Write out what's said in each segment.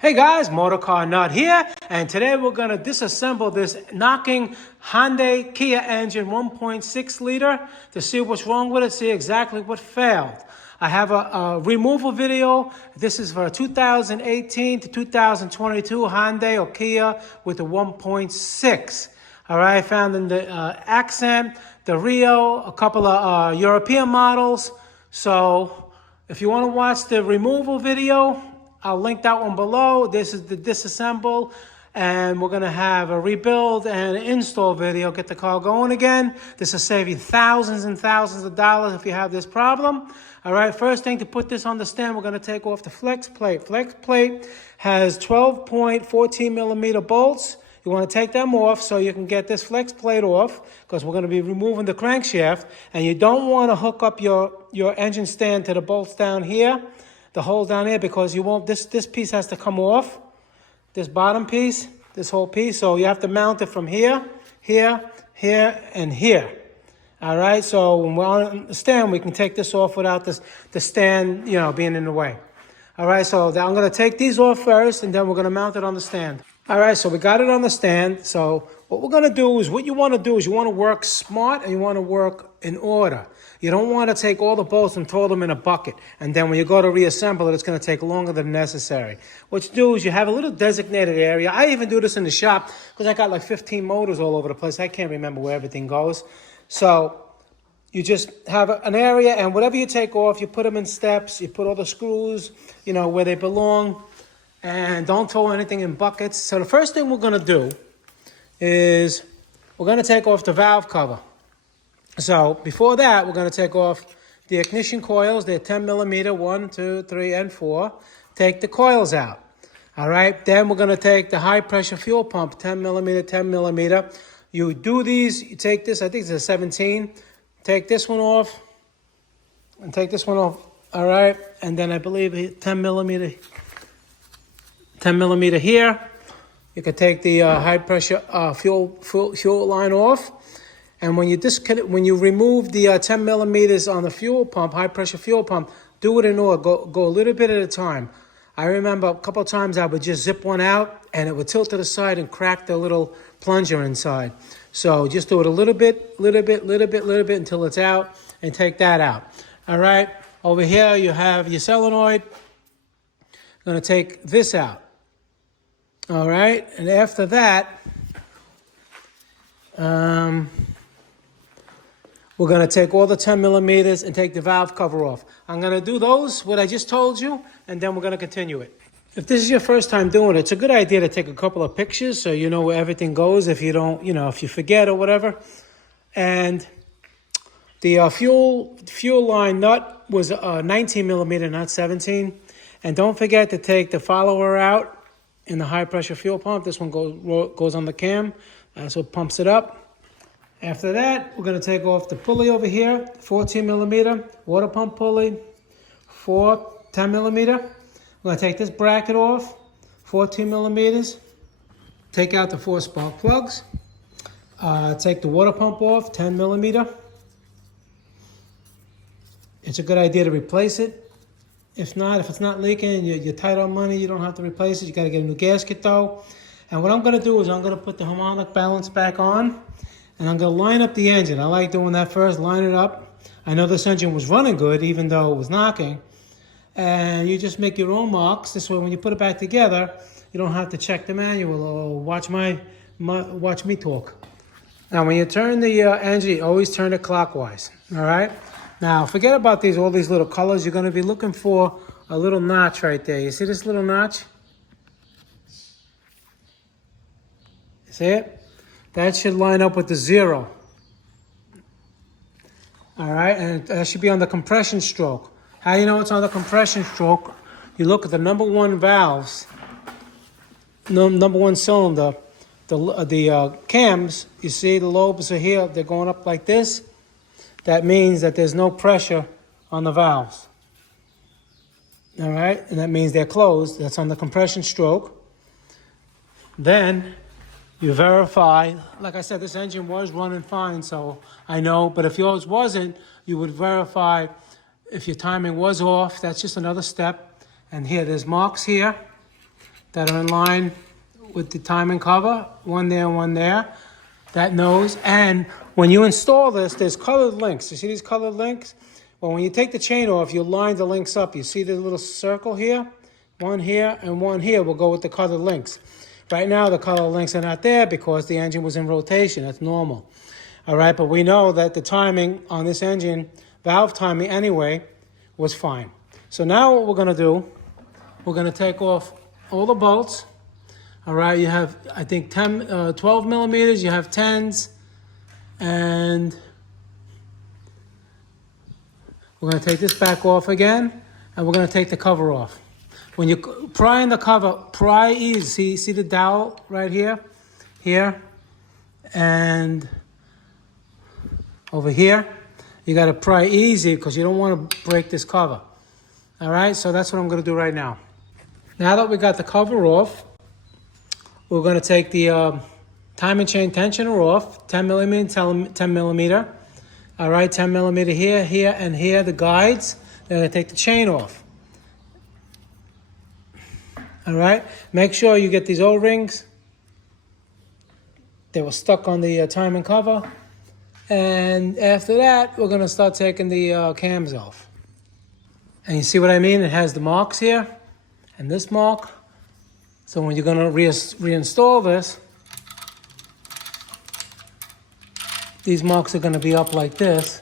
Hey guys, Motorcarnut here, and today we're going to disassemble this knocking Hyundai Kia engine 1.6 liter to see what's wrong with it, see exactly what failed. I have a removal video. This is for a 2018 to 2022 Hyundai or Kia with the 1.6. All right, found in the Accent, the Rio, a couple of European models. So if you want to watch the removal video, I'll link that one below. This is the disassemble, and we're gonna have a rebuild and install video, get the car going again. This will save you thousands and thousands of dollars if you have this problem. All right, first thing to put this on the stand, we're gonna take off the flex plate. Flex plate has 12.14 millimeter bolts. You wanna take them off so you can get this flex plate off, because we're gonna be removing the crankshaft, and you don't wanna hook up your engine stand to the bolts down here, the hole down here, because you won't, this piece has to come off, this bottom piece, this whole piece. So you have to mount it from here, here, here, and here. All right, so when we're on the stand, we can take this off without the stand, being in the way. All right, so I'm gonna take these off first, and then we're gonna mount it on the stand. All right, so we got it on the stand. So what we're gonna do is, what you wanna do is you wanna work smart and you wanna work in order. You don't wanna take all the bolts and throw them in a bucket. And then when you go to reassemble it, it's gonna take longer than necessary. What you do is you have a little designated area. I even do this in the shop because I got like 15 motors all over the place. I can't remember where everything goes. So you just have an area, and whatever you take off, you put them in steps, you put all the screws, where they belong, and don't throw anything in buckets. So the first thing we're gonna do is we're gonna take off the valve cover. So before that, we're gonna take off the ignition coils. They're 10 millimeter, 1, 2, 3, and 4. Take the coils out. All right, then we're gonna take the high pressure fuel pump, 10 millimeter, 10 millimeter. You do these, you take this, I think it's a 17. Take this one off, and take this one off, all right? And then I believe 10 millimeter here. You can take the high pressure fuel line off. And when you remove the 10 millimeters on the fuel pump, high pressure fuel pump, do it in order, go a little bit at a time. I remember a couple of times I would just zip one out and it would tilt to the side and crack the little plunger inside. So just do it a little bit until it's out, and take that out. All right, over here you have your solenoid. I'm gonna take this out. All right, and after that, we're gonna take all the 10 millimeters and take the valve cover off. I'm gonna do those, what I just told you, and then we're gonna continue it. If this is your first time doing it, it's a good idea to take a couple of pictures so you know where everything goes if you don't, if you forget or whatever. And the fuel line nut was 19 millimeter, not 17. And don't forget to take the follower out in the high pressure fuel pump. This one goes on the cam, so it pumps it up. After that, we're gonna take off the pulley over here, 14 millimeter, water pump pulley, 10 millimeter. We're gonna take this bracket off, 14 millimeters. Take out the 4 spark plugs. Take the water pump off, 10 millimeter. It's a good idea to replace it. If it's not leaking, you're tight on money, you don't have to replace it. You gotta get a new gasket though. And what I'm gonna do is I'm gonna put the harmonic balance back on, and I'm gonna line up the engine. I like doing that first, line it up. I know this engine was running good, even though it was knocking. And you just make your own marks. This way, when you put it back together, you don't have to check the manual or watch me talk. Now, when you turn the engine, you always turn it clockwise. All right. Now, forget about all these little colors. You're going to be looking for a little notch right there. You see this little notch? You see it? That should line up with the 0. All right, and that should be on the compression stroke. How you know it's on the compression stroke? You look at the number 1 valves, number 1 cylinder, the cams. You see the lobes are here. They're going up like this. That means that there's no pressure on the valves. All right, and that means they're closed. That's on the compression stroke. Then you verify. Like I said, this engine was running fine, so I know. But if yours wasn't, you would verify if your timing was off. That's just another step. And here, there's marks here. that are in line with the timing cover. One there, that nose. And when you install this, there's colored links. You see these colored links? Well, when you take the chain off, you line the links up. You see the little circle here? One here and one here will go with the colored links. Right now, the colored links are not there because the engine was in rotation. That's normal. All right, but we know that the timing on this engine, valve timing anyway, was fine. So now what we're going to do, we're going to take off all the bolts. All right, you have, I think, 12 millimeters, you have 10s, and we're going to take this back off again, and we're going to take the cover off. When you pry in the cover, pry easy. See the dowel right here, and over here. You got to pry easy because you don't want to break this cover. All right, so that's what I'm going to do right now. Now that we got the cover off, we're going to take the timing chain tensioner off, 10 millimeter. All right, 10 millimeter here, here, and here, the guides. Then I'm going to take the chain off. All right, make sure you get these O-rings. They were stuck on the timing cover. And after that, we're going to start taking the cams off. And you see what I mean? It has the marks here and this mark. So when you're going to reinstall this, these marks are going to be up like this.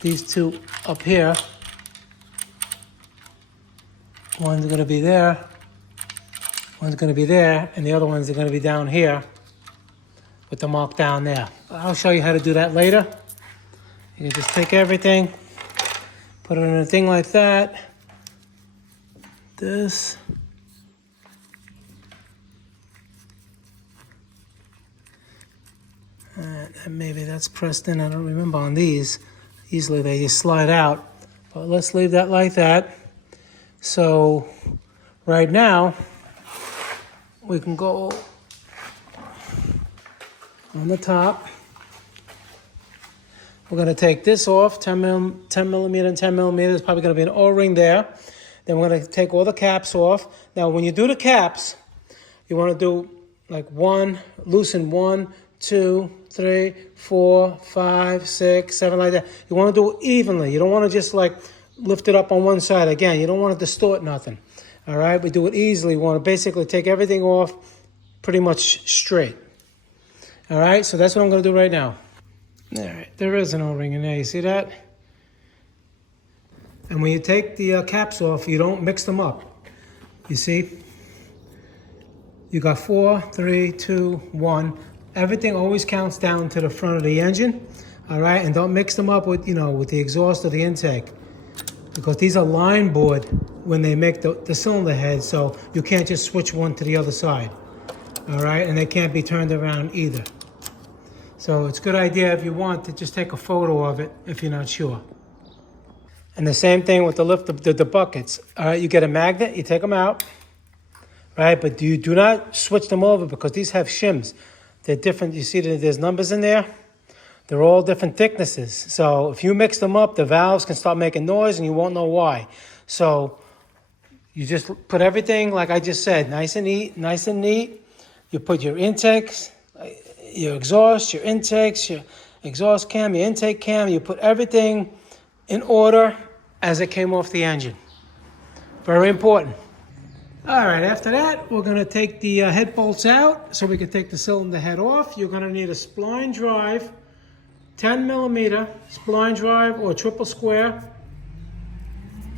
These two up here. One's going to be there. One's going to be there. And the other ones are going to be down here with the mark down there. I'll show you how to do that later. You can just take everything, put it in a thing like that. This. And maybe that's pressed in. I don't remember on these. Easily they just slide out. But let's leave that like that. So right now, we can go on the top. We're going to take this off, 10 millimeter and 10 millimeter. There's probably going to be an O-ring there. Then we're going to take all the caps off. Now, when you do the caps, you want to do like loosen 1, 2, 3, 4, 5, 6, 7, like that. You want to do it evenly. You don't want to just like lift it up on one side. Again, you don't want to distort nothing. All right, we do it easily. We want to basically take everything off pretty much straight. All right, so that's what I'm going to do right now. All right, there is an O-ring in there. You see that? And when you take the caps off, you don't mix them up. You see? You got 4, 3, 2, 1. Everything always counts down to the front of the engine. All right, and don't mix them up with, with the exhaust or the intake. Because these are line bored when they make the cylinder head, so you can't just switch one to the other side. All right, and they can't be turned around either. So it's a good idea if you want to just take a photo of it if you're not sure. And the same thing with the buckets. All right, you get a magnet, you take them out, right? But you do not switch them over because these have shims. They're different. You see that there's numbers in there? They're all different thicknesses. So if you mix them up, the valves can start making noise and you won't know why. So you just put everything, like I just said, nice and neat. You put your intakes, your exhaust, your intakes, your exhaust cam, your intake cam. You put everything in order as it came off the engine. Very important. All right, after that, we're going to take the head bolts out so we can take the cylinder head off. You're going to need a spline drive, 10 millimeter spline drive or triple square.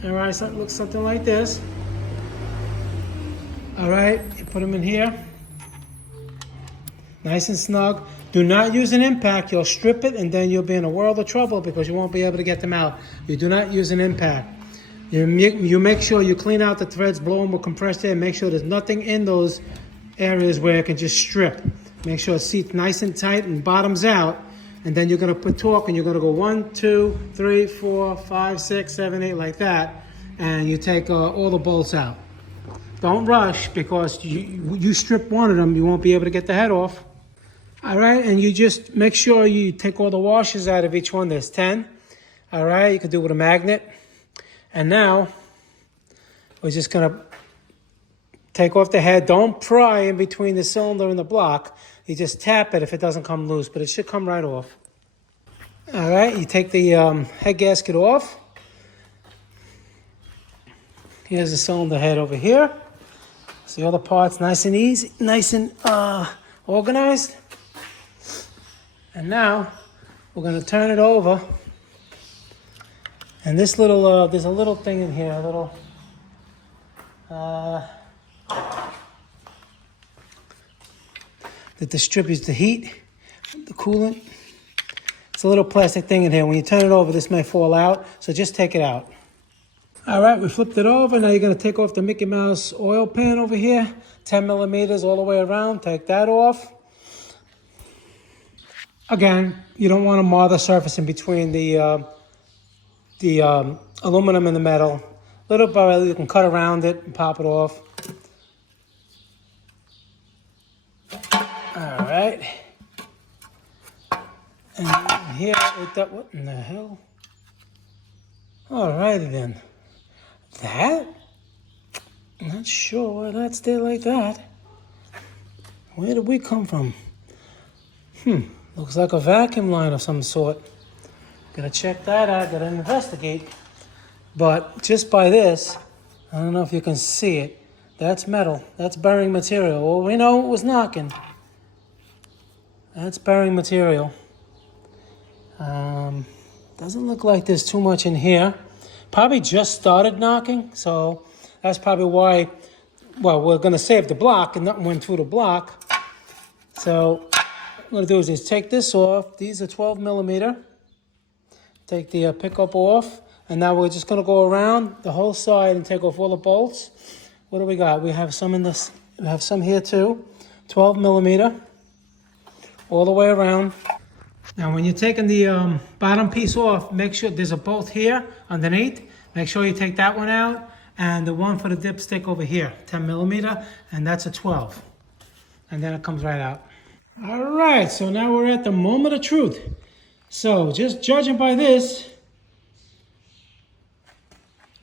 All right, so it looks something like this. All right, you put them in here. Nice and snug. Do not use an impact. You'll strip it and then you'll be in a world of trouble because you won't be able to get them out. You do not use an impact. You make sure you clean out the threads, blow them with compressed air, make sure there's nothing in those areas where it can just strip. Make sure it seats nice and tight and bottoms out. And then you're going to put torque and you're going to go 1, 2, 3, 4, 5, 6, 7, 8 like that. And you take all the bolts out. Don't rush because you strip one of them, you won't be able to get the head off. All right, and you just make sure you take all the washers out of each one. There's 10. All right, you can do it with a magnet. And now we're just going to take off the head. Don't pry in between the cylinder and the block. You just tap it if it doesn't come loose, but it should come right off. All right, you take the head gasket off. Here's the cylinder head over here. See all the parts nice and easy, nice and organized. And now we're going to turn it over. And this little, there's a little thing in here, a little, that distributes the heat, the coolant. It's a little plastic thing in here. When you turn it over, this may fall out, so just take it out. All right, we flipped it over. Now you're going to take off the Mickey Mouse oil pan over here, 10 millimeters all the way around. Take that off. Again, you don't want to mar the surface in between the aluminum and the metal. Little by little, you can cut around it and pop it off. All right. And here, what in the hell? All righty then. That? I'm not sure why that's there like that. Where did we come from? Looks like a vacuum line of some sort. Gotta check that out, gotta investigate. But just by this, I don't know if you can see it. That's metal, that's bearing material. Well, we know it was knocking. That's bearing material. Doesn't look like there's too much in here. Probably just started knocking, so that's probably why, well, we're gonna save the block and nothing went through the block. So what I'm gonna do is take this off. These are 12 millimeter. Take the pickup off, and now we're just gonna go around the whole side and take off all the bolts. What do we got? We have some in this, we have some here too. 12 millimeter, all the way around. Now when you're taking the bottom piece off, make sure there's a bolt here underneath. Make sure you take that one out, and the one for the dipstick over here, 10 millimeter, and that's a 12. And then it comes right out. All right, so now we're at the moment of truth. So just judging by this,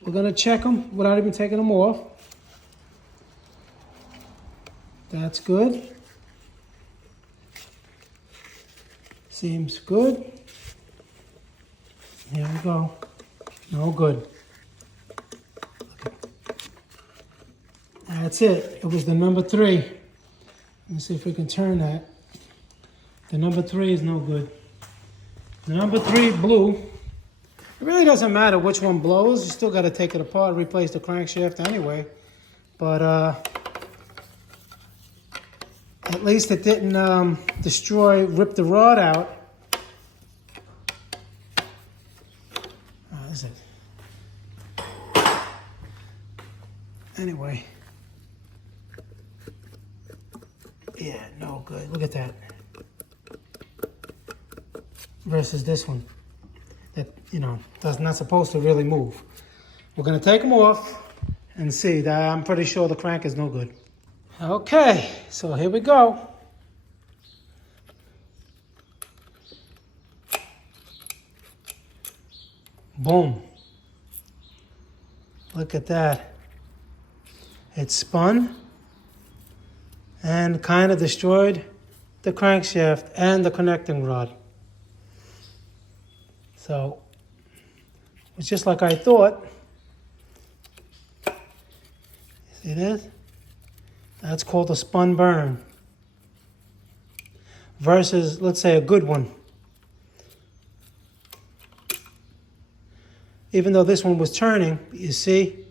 we're gonna check them without even taking them off. That's good. Seems good. Here we go. No good. That's it. It was the number 3. Let me see if we can turn that. The number 3 is no good. The number 3 blew. It really doesn't matter which one blows. You still got to take it apart, replace the crankshaft anyway. But at least it didn't rip the rod out. How is it? Anyway. Yeah, no good. Look at that. Versus this one. That, you know, not supposed to really move. We're going to take them off and see. That I'm pretty sure the crank is no good. Okay, so here we go. Boom. Look at that. It spun and kind of destroyed the crankshaft and the connecting rod. So it's just like I thought. See this? That's called a spun burn. Versus, let's say, a good one. Even though this one was turning, you see,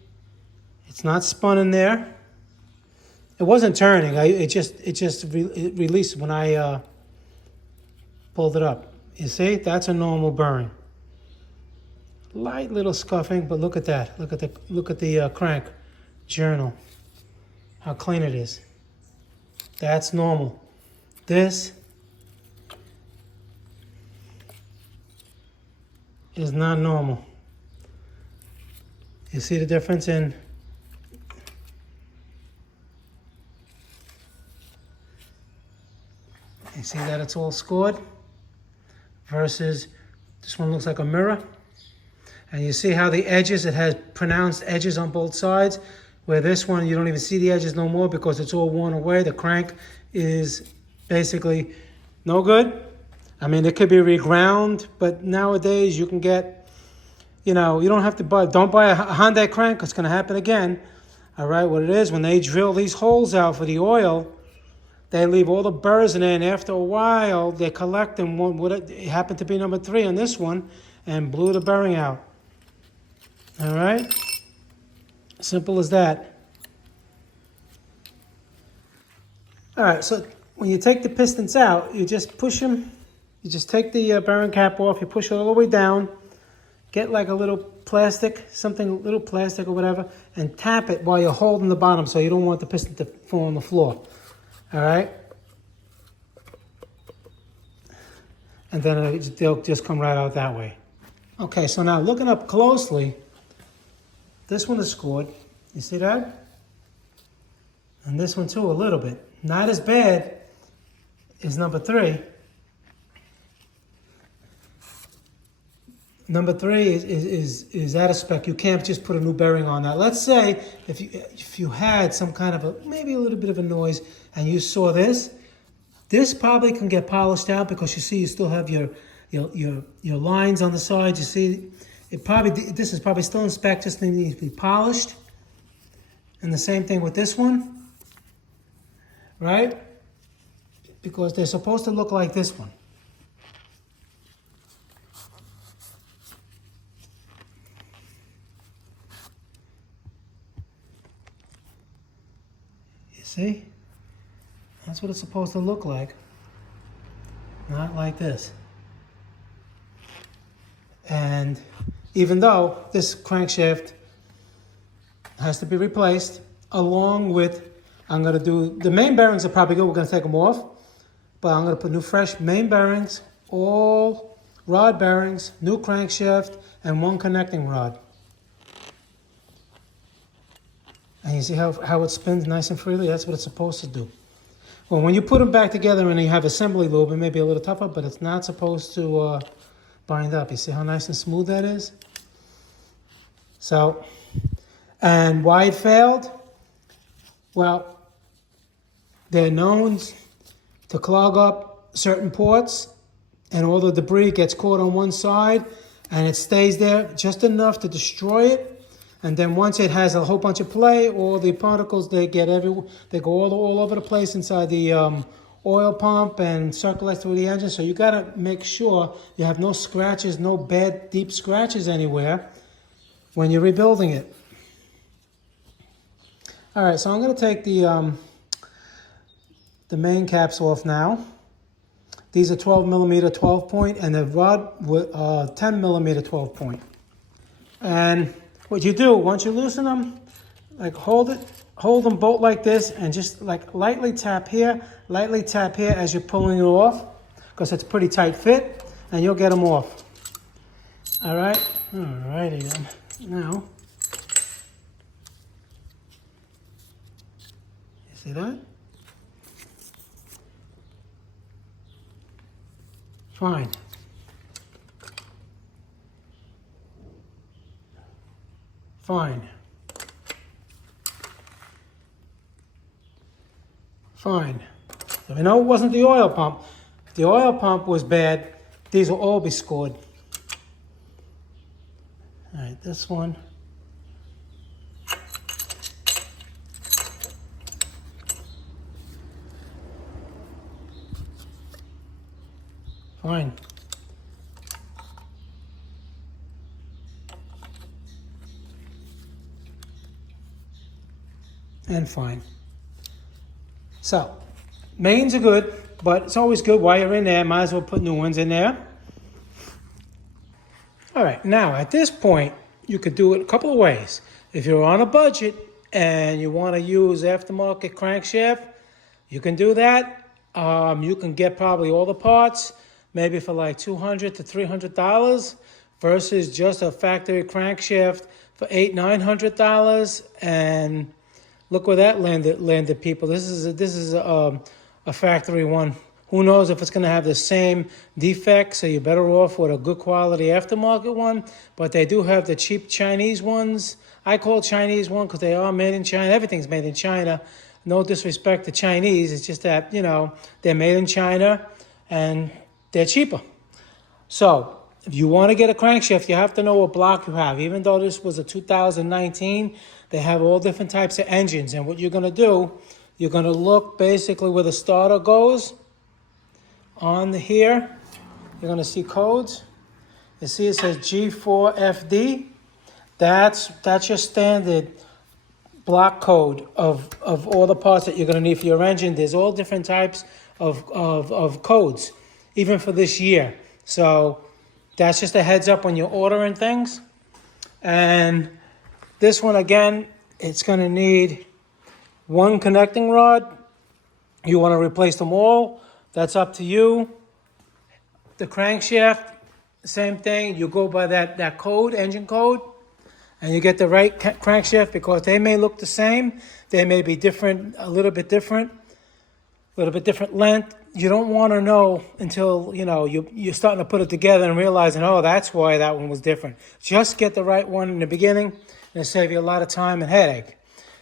it's not spun in there. It wasn't turning. It released when I pulled it up. You see, that's a normal burn. Light little scuffing, but look at that. Look at the crank journal. How clean it is. That's normal. This is not normal. You see the difference in you see that it's all scored versus this one looks like a mirror. And you see how the edges, it has pronounced edges on both sides. Where this one, you don't even see the edges no more because it's all worn away. The crank is basically no good. I mean, it could be reground, but nowadays you can get, you know, you don't have to don't buy a Hyundai crank. It's going to happen again. All right, what it is, when they drill these holes out for the oil, they leave all the burrs in there, and after a while, they collect them. It happened to be number 3 on this one, and blew the bearing out. All right? Simple as that. All right, so when you take the pistons out, you just push them. You just take the bearing cap off. You push it all the way down. Get like a little plastic, little plastic or whatever, and tap it while you're holding the bottom so you don't want the piston to fall on the floor. All right? And then they'll just come right out that way. Okay, so now looking up closely, this one is scored. You see that? And this one too, a little bit. Not as bad as number 3. Number 3 is out of spec. You can't just put a new bearing on that. Let's say if you had some kind of maybe a little bit of a noise and you saw this probably can get polished out because you see you still have your lines on the side. You see, this is probably still in spec, just needs to be polished. And the same thing with this one, right? Because they're supposed to look like this one. See? That's what it's supposed to look like. Not like this. And even though this crankshaft has to be replaced, along with, I'm going to do, the main bearings are probably good. We're going to take them off. But I'm going to put new fresh main bearings, all rod bearings, new crankshaft, and 1 connecting rod. And you see how it spins nice and freely? That's what it's supposed to do. Well, when you put them back together and you have assembly lube, it may be a little tougher, but it's not supposed to bind up. You see how nice and smooth that is? So, and why it failed? Well, they're known to clog up certain ports, and all the debris gets caught on one side, and it stays there just enough to destroy it. And then once it has a whole bunch of play, all the particles, they go all over the place inside the oil pump and circulate through the engine. So you got to make sure you have no scratches, no bad deep scratches anywhere when you're rebuilding it. All right, so I'm going to take the main caps off now. These are 12 millimeter 12 point, and the rod with 10 millimeter 12 point. And what you do, once you loosen them, like hold them both like this, and just like lightly tap here as you're pulling it off, because it's a pretty tight fit, and you'll get them off. All right, alrighty then. Now, you see that? Fine. Fine. Fine. So we know it wasn't the oil pump. If the oil pump was bad, these will all be scored. All right, this one. Fine. And fine. So, mains are good, but it's always good while you're in there. Might as well put new ones in there. All right, now at this point, you could do it a couple of ways. If you're on a budget and you want to use aftermarket crankshaft, you can do that. You can get probably all the parts, maybe for like $200 to $300, versus just a factory crankshaft for $800-900. And look where that landed people. This is a factory one. Who knows if it's going to have the same defects, so you're better off with a good quality aftermarket one. But they do have the cheap Chinese ones. I call Chinese one because they are made in China. Everything's made in China. No disrespect to Chinese. It's just that, you know, they're made in China and they're cheaper. So if you want to get a crankshaft, you have to know what block you have. Even though this was a 2019, they have all different types of engines. And what you're going to do, you're going to look basically where the starter goes on here. You're going to see codes. You see it says G4FD. That's your standard block code of all the parts that you're going to need for your engine. There's all different types of codes, even for this year. So that's just a heads up when you're ordering things. And this one, again, it's going to need one connecting rod. You want to replace them all. That's up to you. The crankshaft, same thing. You go by that code, engine code, and you get the right crankshaft because they may look the same. They may be different, a little bit different length. You don't want to know until, you know, you're starting to put it together and realizing, oh, that's why that one was different. Just get the right one in the beginning, and it'll save you a lot of time and headache.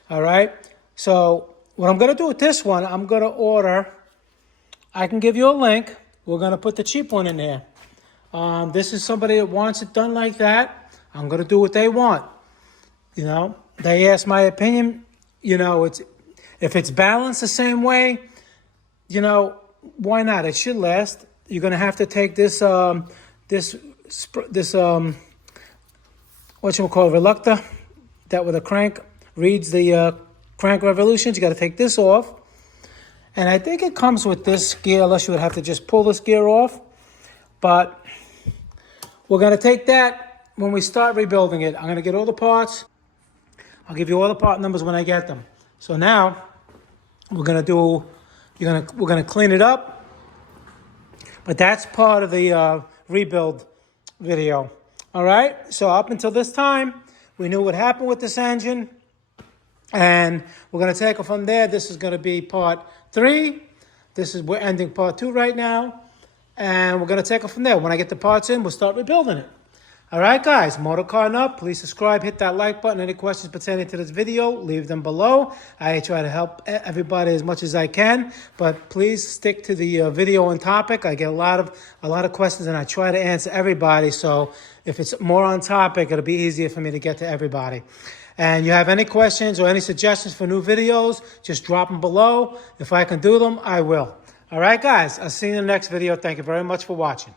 All right? So what I'm going to do with this one, I'm going to order, I can give you a link. We're going to put the cheap one in there. This is somebody that wants it done like that. I'm going to do what they want. You know, they ask my opinion. You know, if it's balanced the same way, you know, why not? It should last. You're going to have to take this whatchamacallit, reluctor, that with a crank reads the crank revolutions. You got to take this off. And I think it comes with this gear, unless you would have to just pull this gear off. But we're going to take that when we start rebuilding it. I'm going to get all the parts. I'll give you all the part numbers when I get them. So now we're going to we're going to clean it up. But that's part of the rebuild video. All right? So up until this time, we knew what happened with this engine. And we're going to take it from there. This is going to be part 3. We're ending part 2 right now. And we're going to take it from there. When I get the parts in, we'll start rebuilding it. All right, guys. Motorcarnut, please subscribe. Hit that like button. Any questions pertaining to this video, leave them below. I try to help everybody as much as I can. But please stick to the video on topic. I get a lot of questions, and I try to answer everybody. So if it's more on topic, it'll be easier for me to get to everybody. And you have any questions or any suggestions for new videos, just drop them below. If I can do them, I will. All right, guys, I'll see you in the next video. Thank you very much for watching.